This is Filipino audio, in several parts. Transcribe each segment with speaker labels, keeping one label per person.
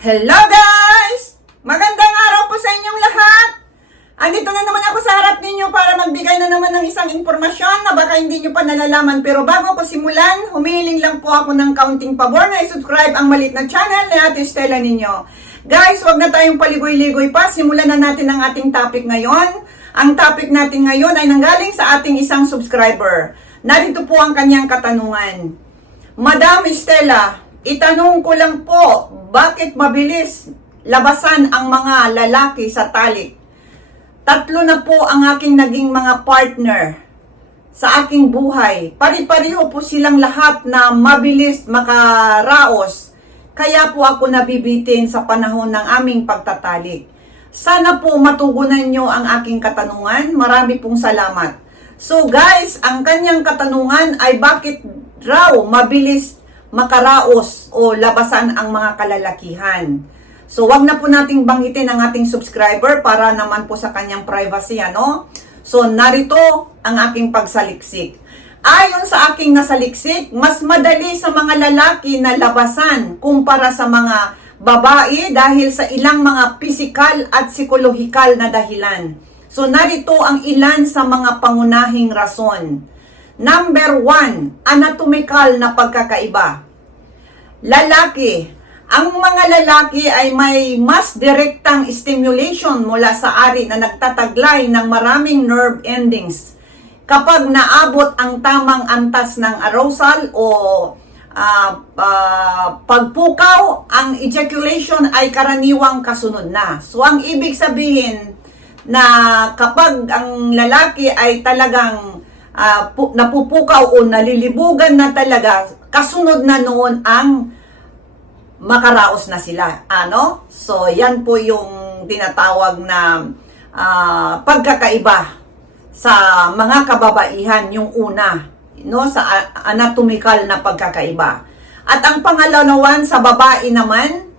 Speaker 1: Hello guys! Magandang araw po sa inyong lahat! Andito na naman ako sa harap ninyo para magbigay na naman ng isang impormasyon na baka hindi nyo pa nalalaman. Pero bago ko simulan, humiling lang po ako ng counting pabor na i-subscribe ang malit na channel ni Ate Stella ninyo. Guys, wag na tayong paligoy-ligoy pa. Simulan na natin ang ating topic ngayon. Ang topic natin ngayon ay nanggaling sa ating isang subscriber. Narito po ang kanyang katanungan. Madam Estela, itanong ko lang po, bakit mabilis labasan ang mga lalaki sa talik? Tatlo na po ang aking naging mga partner sa aking buhay. Pari-pariho po silang lahat na mabilis makaraos. Kaya po ako nabibitin sa panahon ng aming pagtatalik. Sana po matugunan nyo ang aking katanungan. Marami pong salamat. So guys, ang kanyang katanungan ay bakit raw mabilis makaraos o labasan ang mga kalalakihan. So wag na po nating banggitin ang ating subscriber para naman po sa kanyang privacy ano. So narito ang aking pagsaliksik. Ayon sa aking nasaliksik, mas madali sa mga lalaki na labasan kumpara sa mga babae dahil sa ilang mga pisikal at psikolohikal na dahilan. So narito ang ilan sa mga pangunahing rason. Number one, anatomical na pagkakaiba. Lalaki. Ang mga lalaki ay may mas direktang stimulation mula sa ari na nagtataglay ng maraming nerve endings. Kapag naabot ang tamang antas ng arousal o ah, ah, pagpukaw, ang ejaculation ay karaniwang kasunod na. So ang ibig sabihin na kapag ang lalaki ay talagang ah, pu- napupukaw o nalilibugan na talaga, kasunod na noon ang makaraos na sila. Ano? So, yan po yung tinatawag na ah, pagkakaiba sa mga kababaihan, yung una, no, sa anatomical na pagkakaiba. At ang pangalawan sa babae naman,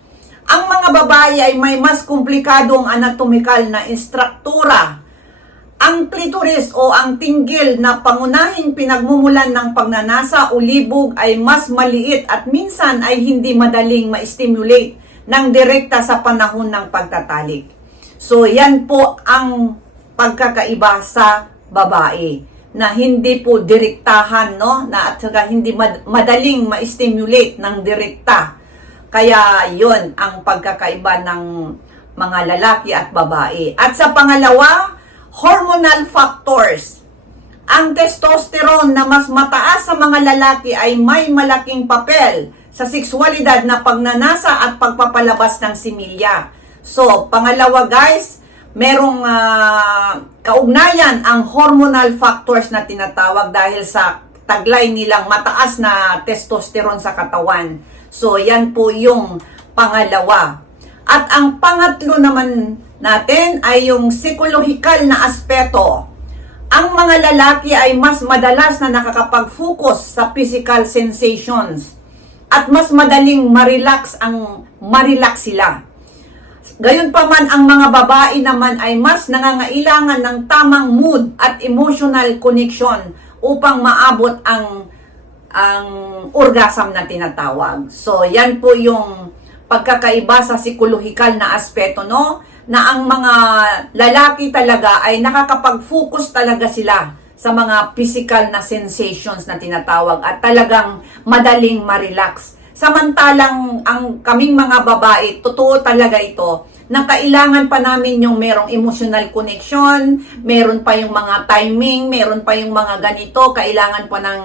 Speaker 1: ang mga babae ay may mas komplikadong anatomical na istruktura ang clitoris o ang tinggil na pangunahing pinagmumulan ng pagnanasa o libog ay mas maliit at minsan ay hindi madaling ma-stimulate ng direkta sa panahon ng pagtatalik. So yan po ang pagkakaiba sa babae na hindi po direktahan no na at saka hindi mad- madaling ma-stimulate ng direkta. Kaya yon ang pagkakaiba ng mga lalaki at babae. At sa pangalawa, hormonal factors. Ang testosterone na mas mataas sa mga lalaki ay may malaking papel sa sexualidad na pagnanasa at pagpapalabas ng similya. So, pangalawa guys, merong ah, kaugnayan ang hormonal factors na tinatawag dahil sa taglay nilang mataas na testosterone sa katawan. So, yan po yung pangalawa. At ang pangatlo naman natin ay yung psikolohikal na aspeto. Ang mga lalaki ay mas madalas na nakakapag-focus sa physical sensations at mas madaling ma-relax ang ma-relax sila. Gayon pa man ang mga babae naman ay mas nangangailangan ng tamang mood at emotional connection upang maabot ang ang orgasm na tinatawag. So, yan po yung pagkakaiba sa psikolohikal na aspeto, no? Na ang mga lalaki talaga ay nakakapag-focus talaga sila sa mga physical na sensations na tinatawag at talagang madaling ma-relax. Samantalang ang kaming mga babae, totoo talaga ito, na kailangan pa namin yung merong emotional connection, meron pa yung mga timing, meron pa yung mga ganito, kailangan pa ng,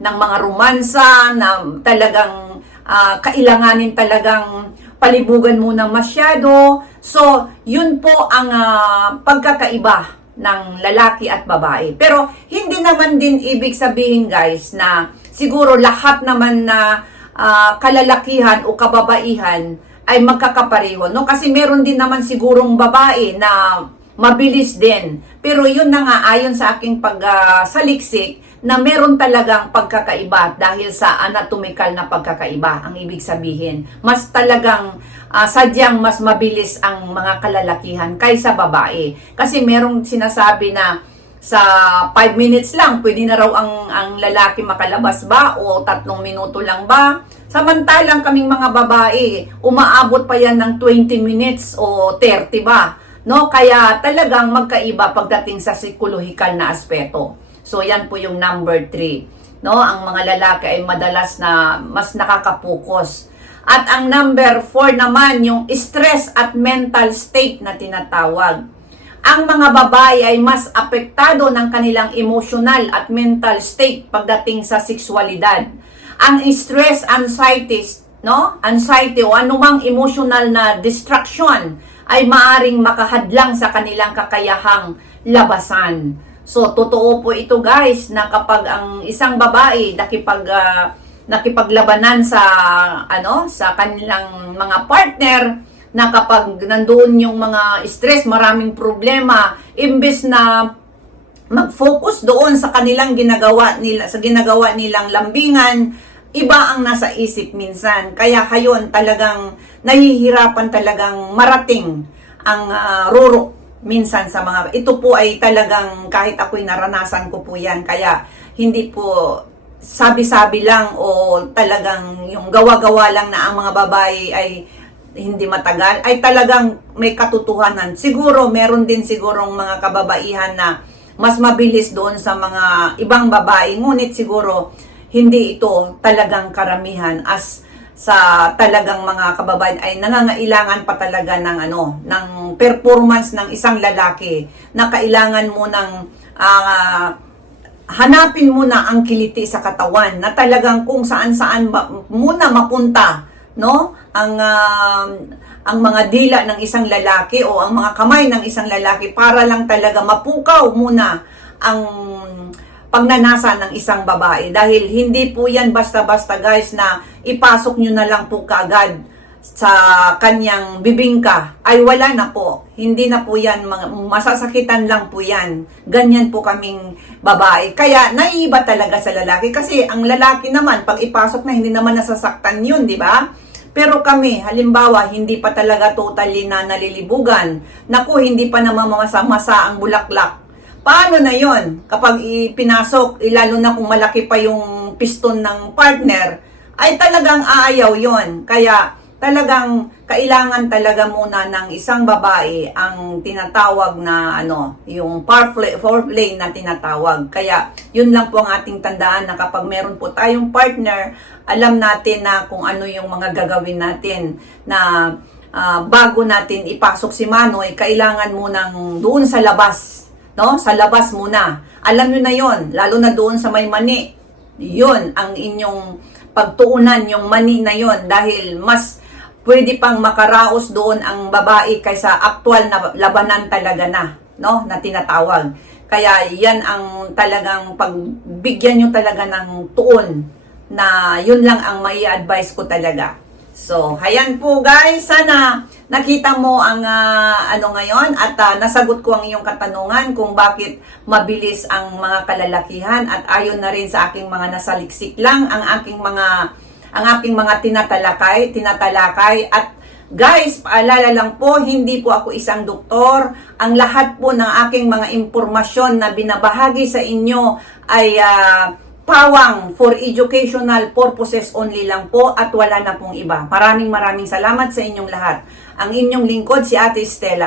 Speaker 1: ng mga romansa na talagang ah, kailanganin talagang palibugan muna masyado. So, yun po ang ah, pagkakaiba ng lalaki at babae. Pero hindi naman din ibig sabihin guys na siguro lahat naman na ah, kalalakihan o kababaihan ay magkakapareho. No? Kasi meron din naman sigurong babae na mabilis din. Pero yun na nga ayon sa aking pagsaliksik na meron talagang pagkakaiba dahil sa anatomical na pagkakaiba ang ibig sabihin. Mas talagang ah, sadyang mas mabilis ang mga kalalakihan kaysa babae. Kasi merong sinasabi na
Speaker 2: sa 5 minutes lang, pwede na raw ang, ang lalaki makalabas ba o tatlong minuto lang ba? Samantalang kaming mga babae, umaabot pa yan ng 20 minutes o 30 ba? No? Kaya talagang magkaiba pagdating sa psikolohikal na aspeto. So yan po yung number 3. No? Ang mga lalaki ay madalas na mas nakakapokus. At ang number 4 naman, yung stress at mental state na tinatawag ang mga babae ay mas apektado ng kanilang emotional at mental state pagdating sa sexualidad. Ang stress, anxiety, no? Anxiety o anumang emotional na distraction ay maaring makahadlang sa kanilang kakayahang labasan. So, totoo po ito guys na kapag ang isang babae nakipag ah, nakipaglabanan sa ano sa kanilang mga partner na kapag nandoon yung mga stress, maraming problema, imbes na mag-focus doon sa kanilang ginagawa nila, sa ginagawa nilang lambingan, iba ang nasa isip minsan. Kaya kayon talagang nahihirapan talagang marating ang ah, rurok minsan sa mga ito po ay talagang kahit ako'y naranasan ko po yan kaya hindi po sabi-sabi lang o talagang yung gawa-gawa lang na ang mga babae ay hindi matagal ay talagang may katotohanan. Siguro meron din sigurong mga kababaihan na mas mabilis doon sa mga ibang babae. Ngunit siguro hindi ito talagang karamihan as sa talagang mga kababayan ay nangangailangan pa talaga ng ano ng performance ng isang lalaki na kailangan mo ng ah, hanapin mo na ang kiliti sa katawan na talagang kung saan-saan muna mapunta no? Ang um, ang mga dila ng isang lalaki o ang mga kamay ng isang lalaki para lang talaga mapukaw muna ang pagnanasa ng isang babae dahil hindi po yan basta-basta guys na ipasok nyo na lang po kaagad sa kanyang bibingka ay wala na po. Hindi na po yan, masasakitan lang po yan. Ganyan po kaming babae. Kaya naiiba talaga sa lalaki kasi ang lalaki naman pag ipasok na hindi naman nasasaktan yun, di ba? Pero kami, halimbawa, hindi pa talaga totally na nalilibugan. Naku, hindi pa naman mamasa-masa ang bulaklak. Paano na yon kapag ipinasok, eh, lalo na kung malaki pa yung piston ng partner, ay talagang aayaw yon Kaya talagang kailangan talaga muna ng isang babae ang tinatawag na ano, yung foreplay, foreplay na tinatawag. Kaya yun lang po ang ating tandaan na kapag meron po tayong partner, alam natin na kung ano yung mga gagawin natin na ah, bago natin ipasok si Manoy, kailangan munang doon sa labas no? Sa labas muna. Alam nyo na yon lalo na doon sa may mani. Yun ang inyong pagtuunan, yung mani na yon dahil mas pwede pang makaraos doon ang babae kaysa aktual na labanan talaga na, no? Na tinatawag. Kaya yan ang talagang pagbigyan nyo talaga ng tuon na yun lang ang mai advise ko talaga. So, hayan po guys, sana nakita mo ang ah, ano ngayon at ah, nasagot ko ang iyong katanungan kung bakit mabilis ang mga kalalakihan at ayon na rin sa aking mga nasaliksik lang ang aking mga ang aking mga tinatalakay, tinatalakay at Guys, paalala lang po, hindi po ako isang doktor. Ang lahat po ng aking mga impormasyon na binabahagi sa inyo ay ah, pawang for educational purposes only lang po at wala na pong iba. Maraming maraming salamat sa inyong lahat. Ang inyong lingkod si Ate Stella.